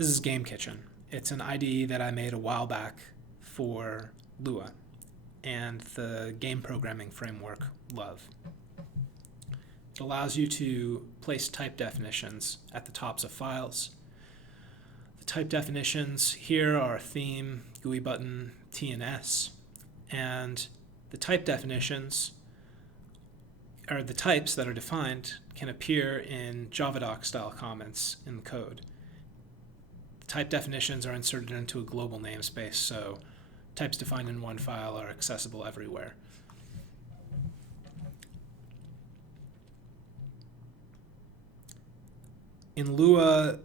This is Game Kitchen. It's an IDE that I made a while back for Lua and the game programming framework Love. It allows you to place type definitions at the tops of files. The type definitions here are theme, GUI button, T and S, and the type definitions, or the types that are defined, can appear in Javadoc style comments in the code. The type definitions are inserted into a global namespace, so types defined in one file are accessible everywhere. In Lua,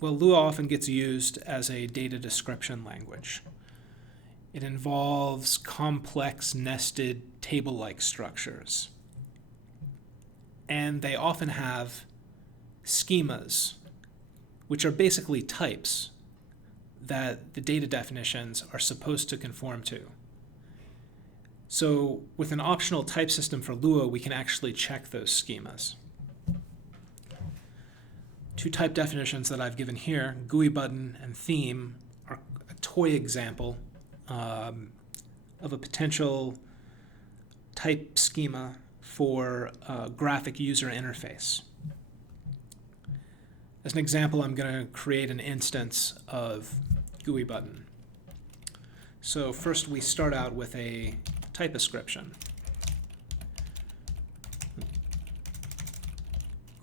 Lua often gets used as a data description language. It involves complex nested table-like structures. And they often have schemas, which are basically types that the data definitions are supposed to conform to. So with an optional type system for Lua, we can actually check those schemas. Two type definitions that I've given here, GUI button and theme, are a toy example of a potential type schema for a graphic user interface. As an example, I'm going to create an instance of GUI button. So first we start out with a type description.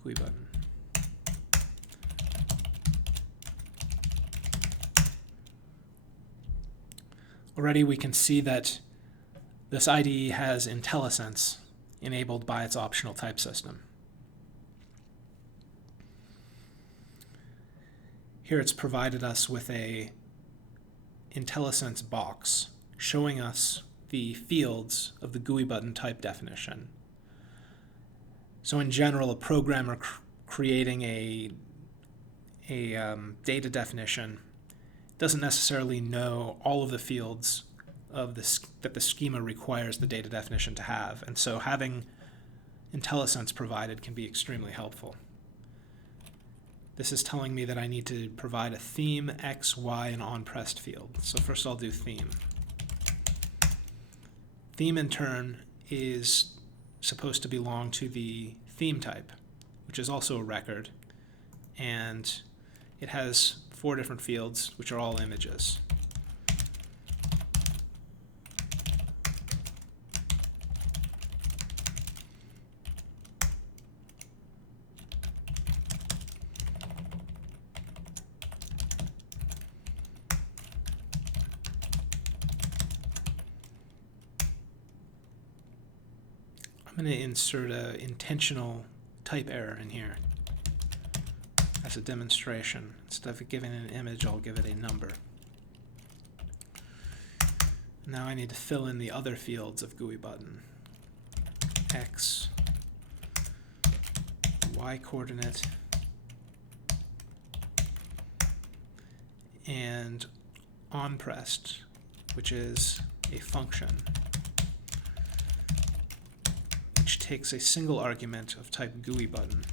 GUI button. Already we can see that this IDE has IntelliSense enabled by its optional type system. Here it's provided us with a IntelliSense box showing us the fields of the GUI button type definition. So in general, a programmer creating a data definition doesn't necessarily know all of the fields of that the schema requires the data definition to have, and so having IntelliSense provided can be extremely helpful. This is telling me that I need to provide a theme, X, Y, and onPressed field. So first I'll do theme. Theme in turn is supposed to belong to the theme type, which is also a record, and it has 4 different fields, which are all images. I'm going to insert an intentional type error in here as a demonstration. Instead of giving an image, I'll give it a number. Now I need to fill in the other fields of GUI button. X, Y coordinate, and onPressed, which is a function which takes a single argument of type GUI button.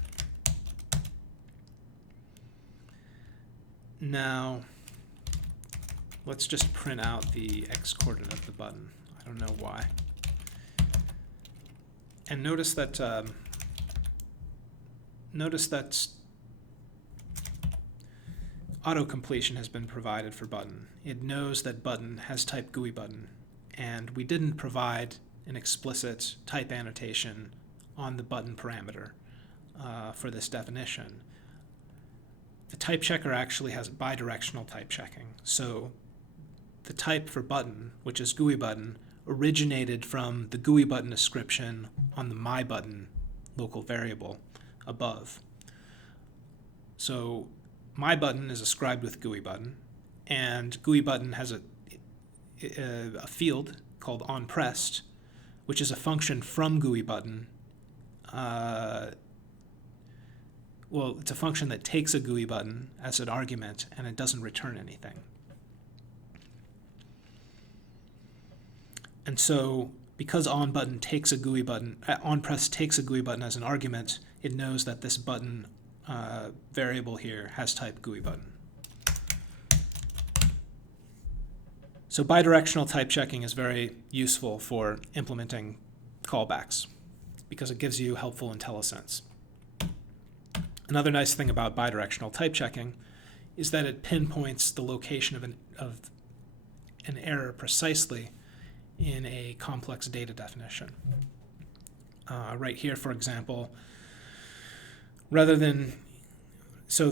Now, let's just print out the X coordinate of the button. I don't know why. And notice that auto-completion has been provided for button. It knows that button has type GUI button, and we didn't provide an explicit type annotation on the button parameter for this definition. The type checker actually has bidirectional type checking. So the type for button, which is GUI button, originated from the GUI button description on the myButton local variable above. So myButton is ascribed with GUI button, and GUI button has a field called onPressed, which is a function from GUI button. It's a function that takes a GUI button as an argument, and it doesn't return anything. And so, because onPressed takes a GUI button as an argument, it knows that this button variable here has type GUI button. So bidirectional type checking is very useful for implementing callbacks because it gives you helpful IntelliSense. Another nice thing about bidirectional type checking is that it pinpoints the location of an error precisely in a complex data definition. Right here, for example, so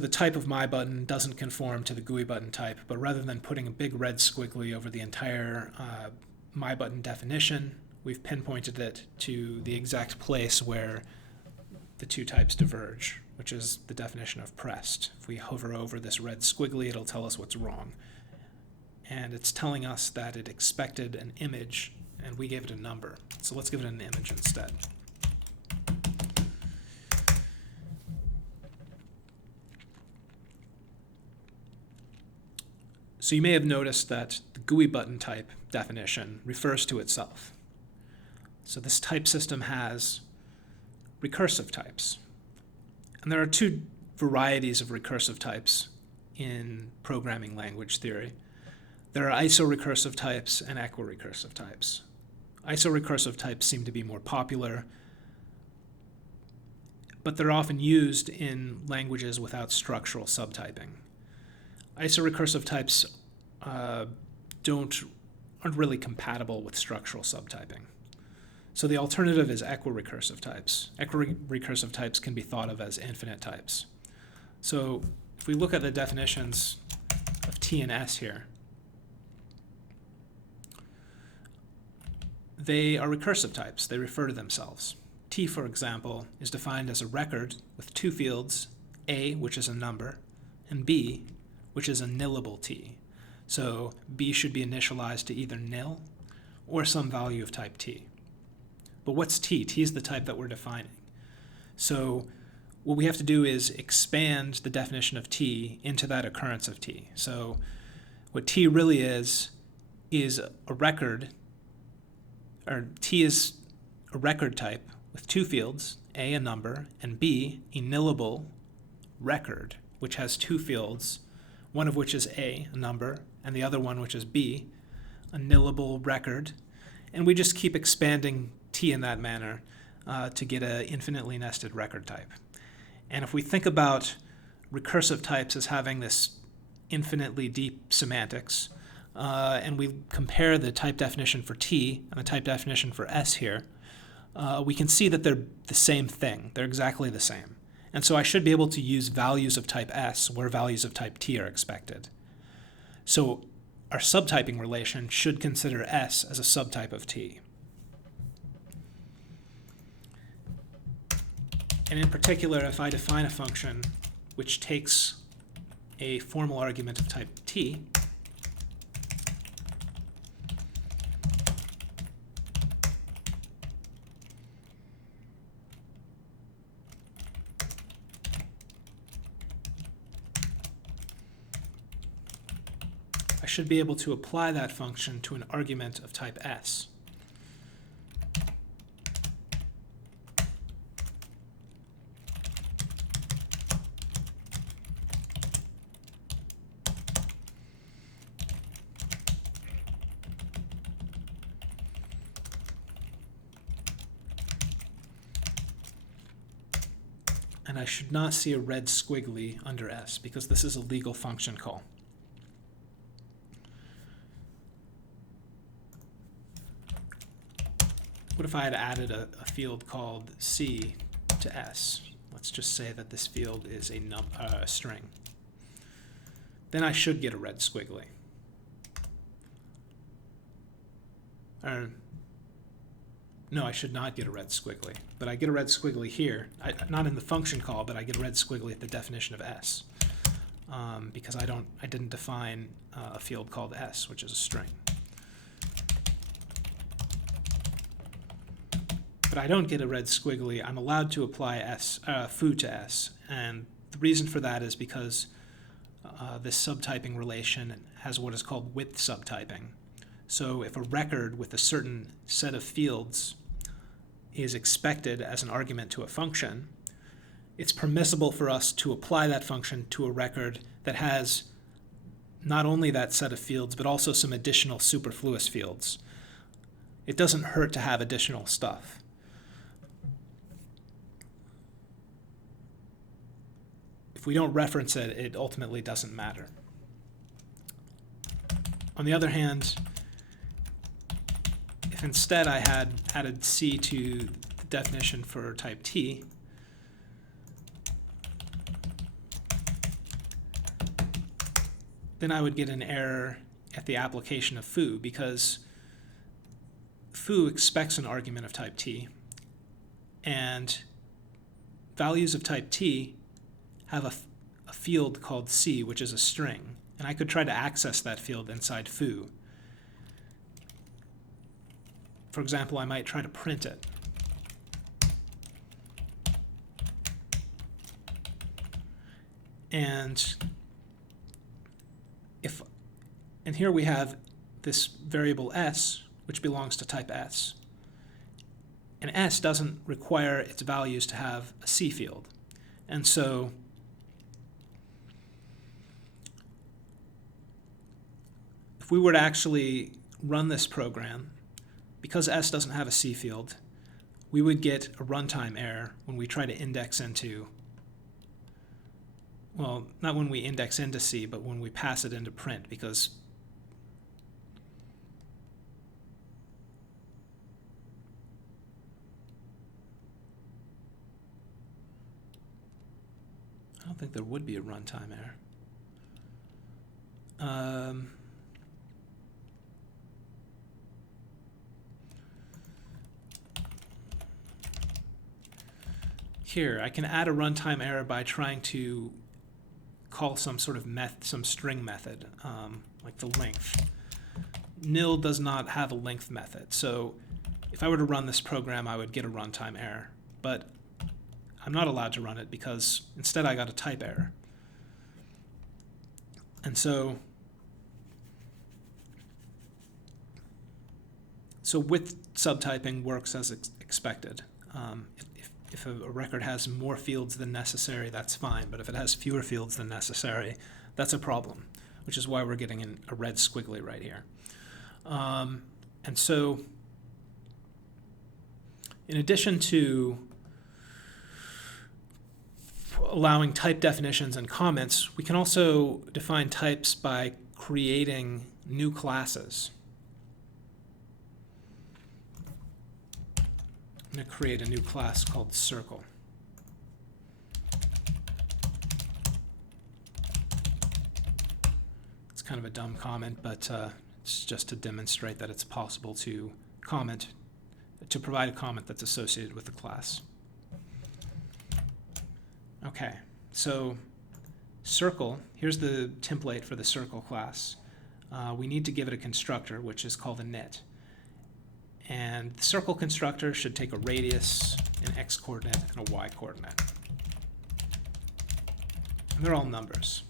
the type of my button doesn't conform to the GUI button type, but rather than putting a big red squiggly over the entire my button definition, we've pinpointed it to the exact place where the two types diverge, which is the definition of pressed. If we hover over this red squiggly, it'll tell us what's wrong. And it's telling us that it expected an image, and we gave it a number. So let's give it an image instead. So you may have noticed that the GUI button type definition refers to itself. So this type system has recursive types. And there are two varieties of recursive types in programming language theory. There are isorecursive types and equirecursive types. Isorecursive types seem to be more popular, but they're often used in languages without structural subtyping. Isorecursive types aren't really compatible with structural subtyping. So the alternative is equirecursive types. Equirecursive types can be thought of as infinite types. So if we look at the definitions of T and S here, they are recursive types. They refer to themselves. T, for example, is defined as a record with two fields, A, which is a number, and B, which is a nillable T. So B should be initialized to either nil or some value of type T. But what's T? T is the type that we're defining. So what we have to do is expand the definition of T into that occurrence of T. So what T really is a record, or T is a record type with two fields, A, a number, and B, a nillable record, which has two fields, one of which is A, a number, and the other one, which is B, a nillable record. And we just keep expanding T in that manner to get an infinitely nested record type. And if we think about recursive types as having this infinitely deep semantics, and we compare the type definition for T and the type definition for S here, we can see that they're the same thing. They're exactly the same. And so I should be able to use values of type S where values of type T are expected. So our subtyping relation should consider S as a subtype of T. And in particular, if I define a function which takes a formal argument of type T, I should be able to apply that function to an argument of type S. And I should not see a red squiggly under S because this is a legal function call. What if I had added a field called C to S? Let's just say that this field is a string. Then I should get a red squiggly. No, I should not get a red squiggly, but I get a red squiggly here. Not in the function call, but I get a red squiggly at the definition of S because I didn't define a field called S, which is a string. But I don't get a red squiggly. I'm allowed to apply foo to S, and the reason for that is because this subtyping relation has what is called width subtyping. So if a record with a certain set of fields is expected as an argument to a function, it's permissible for us to apply that function to a record that has not only that set of fields, but also some additional superfluous fields. It doesn't hurt to have additional stuff. If we don't reference it, it ultimately doesn't matter. On the other hand, if instead I had added C to the definition for type T, then I would get an error at the application of foo, because foo expects an argument of type T, and values of type T have a field called C, which is a string, and I could try to access that field inside foo. For example, I might try to print it. And here we have this variable s, which belongs to type S. And S doesn't require its values to have a C field. And so if we were to actually run this program, because S doesn't have a C field, we would get a runtime error when we try to index into, well, not when we index into C, but when we pass it into print, because I don't think there would be a runtime error. Here, I can add a runtime error by trying to call some sort of some string method, like the length. Nil does not have a length method, so if I were to run this program, I would get a runtime error. But I'm not allowed to run it because instead I got a type error. And so width subtyping works as expected. If a record has more fields than necessary, that's fine. But if it has fewer fields than necessary, that's a problem, which is why we're getting a red squiggly right here. And so in addition to allowing type definitions and comments, we can also define types by creating new classes. I'm going to create a new class called circle. It's kind of a dumb comment, but it's just to demonstrate that it's possible to provide a comment that's associated with the class. Okay, so circle, here's the template for the circle class. We need to give it a constructor, which is called a init. And the circle constructor should take a radius, an x-coordinate, and a y-coordinate. And they're all numbers.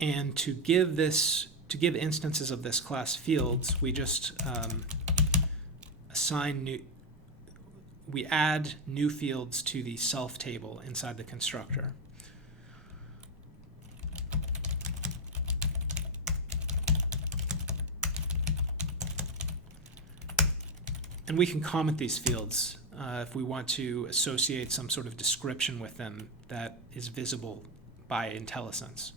And to give instances of this class fields, we just we add new fields to the self table inside the constructor. And we can comment these fields if we want to associate some sort of description with them that is visible by IntelliSense.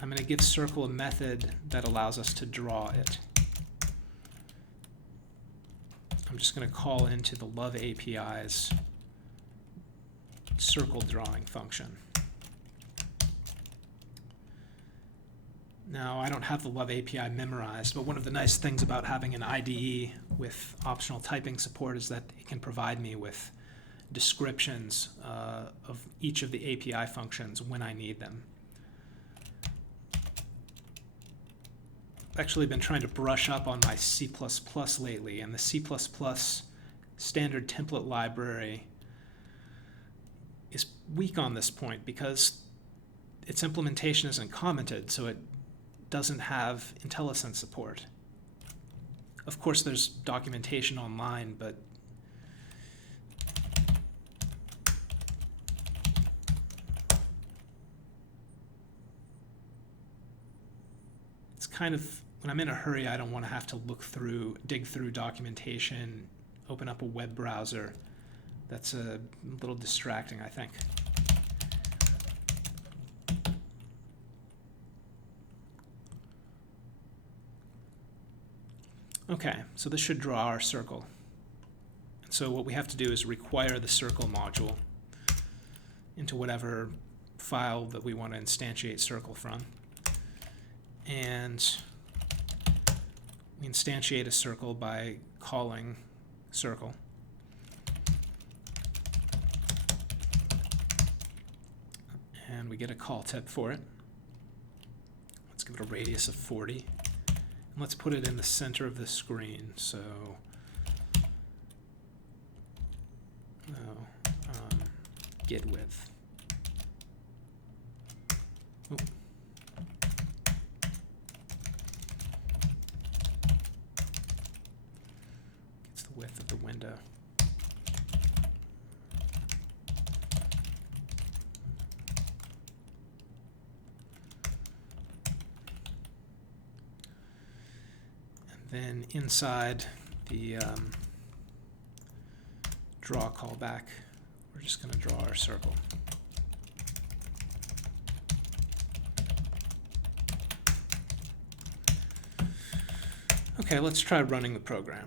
I'm going to give circle a method that allows us to draw it. I'm just going to call into the Love API's circle drawing function. Now, I don't have the Love API memorized, but one of the nice things about having an IDE with optional typing support is that it can provide me with descriptions of each of the API functions when I need them. I've actually been trying to brush up on my C++ lately, and the C++ standard template library is weak on this point because its implementation isn't commented, so it doesn't have IntelliSense support. Of course, there's documentation online, but it's kind of, when I'm in a hurry, I don't want to have to dig through documentation, open up a web browser. That's a little distracting, I think. Okay, so this should draw our circle. So what we have to do is require the circle module into whatever file that we want to instantiate circle from. And we instantiate a circle by calling circle. And we get a call tip for it. Let's give it a radius of 40. And let's put it in the center of the screen. So, get width. Oh. Gets the width of the window. Then inside the draw callback, we're just going to draw our circle. Okay, let's try running the program.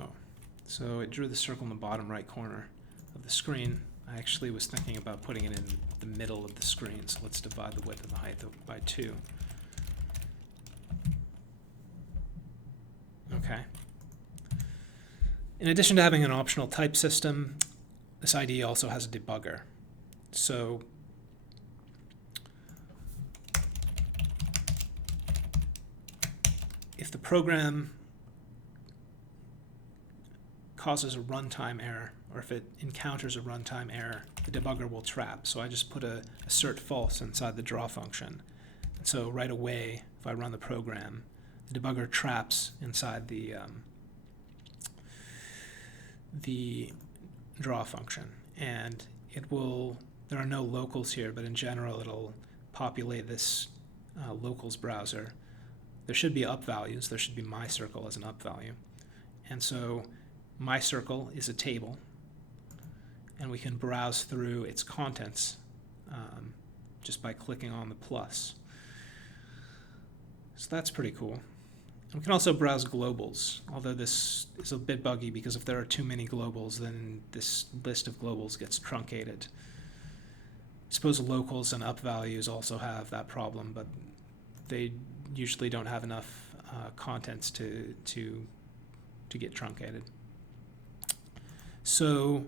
Oh, so it drew the circle in the bottom right corner of the screen. I actually was thinking about putting it in the middle of the screen, so let's divide the width and the height by 2. Okay. In addition to having an optional type system, this IDE also has a debugger. So if the program causes a runtime error, or if it encounters a runtime error, the debugger will trap. So I just put a assert false inside the draw function. And so right away, if I run the program, the debugger traps inside the draw function. And it will, there are no locals here, but in general, it'll populate this locals browser. There should be up values. There should be my circle as an up value. And so my circle is a table, and we can browse through its contents just by clicking on the plus. So that's pretty cool. And we can also browse globals, although this is a bit buggy because if there are too many globals, then this list of globals gets truncated. I suppose locals and up values also have that problem, but they usually don't have enough contents to get truncated. So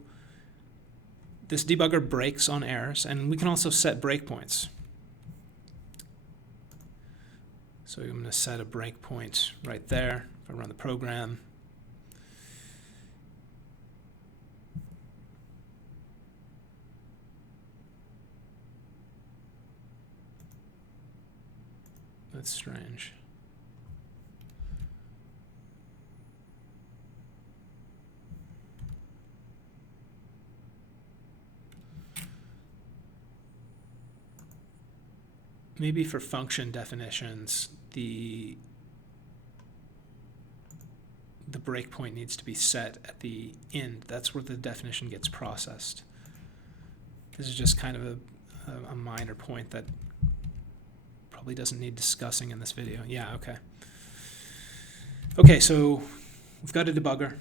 this debugger breaks on errors, and we can also set breakpoints. So I'm going to set a breakpoint right there. If I run the program, that's strange. Maybe for function definitions, the breakpoint needs to be set at the end. That's where the definition gets processed. This is just kind of a minor point that probably doesn't need discussing in this video. Yeah, okay. Okay, so we've got a debugger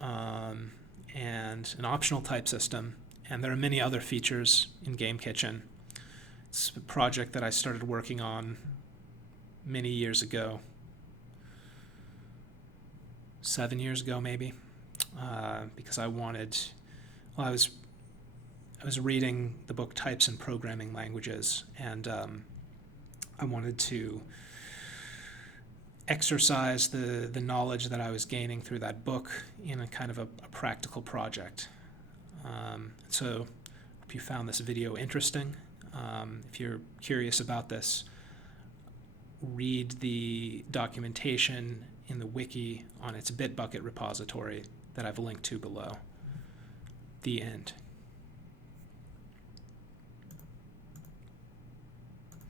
and an optional type system, and there are many other features in Game Kitchen. It's a project that I started working on many years ago. 7 years ago, maybe, because I wanted. Well, I was reading the book Types in Programming Languages, and I wanted to exercise the knowledge that I was gaining through that book in a kind of a practical project. So I hope you found this video interesting. If you're curious about this, read the documentation in the wiki on its Bitbucket repository that I've linked to below. The end.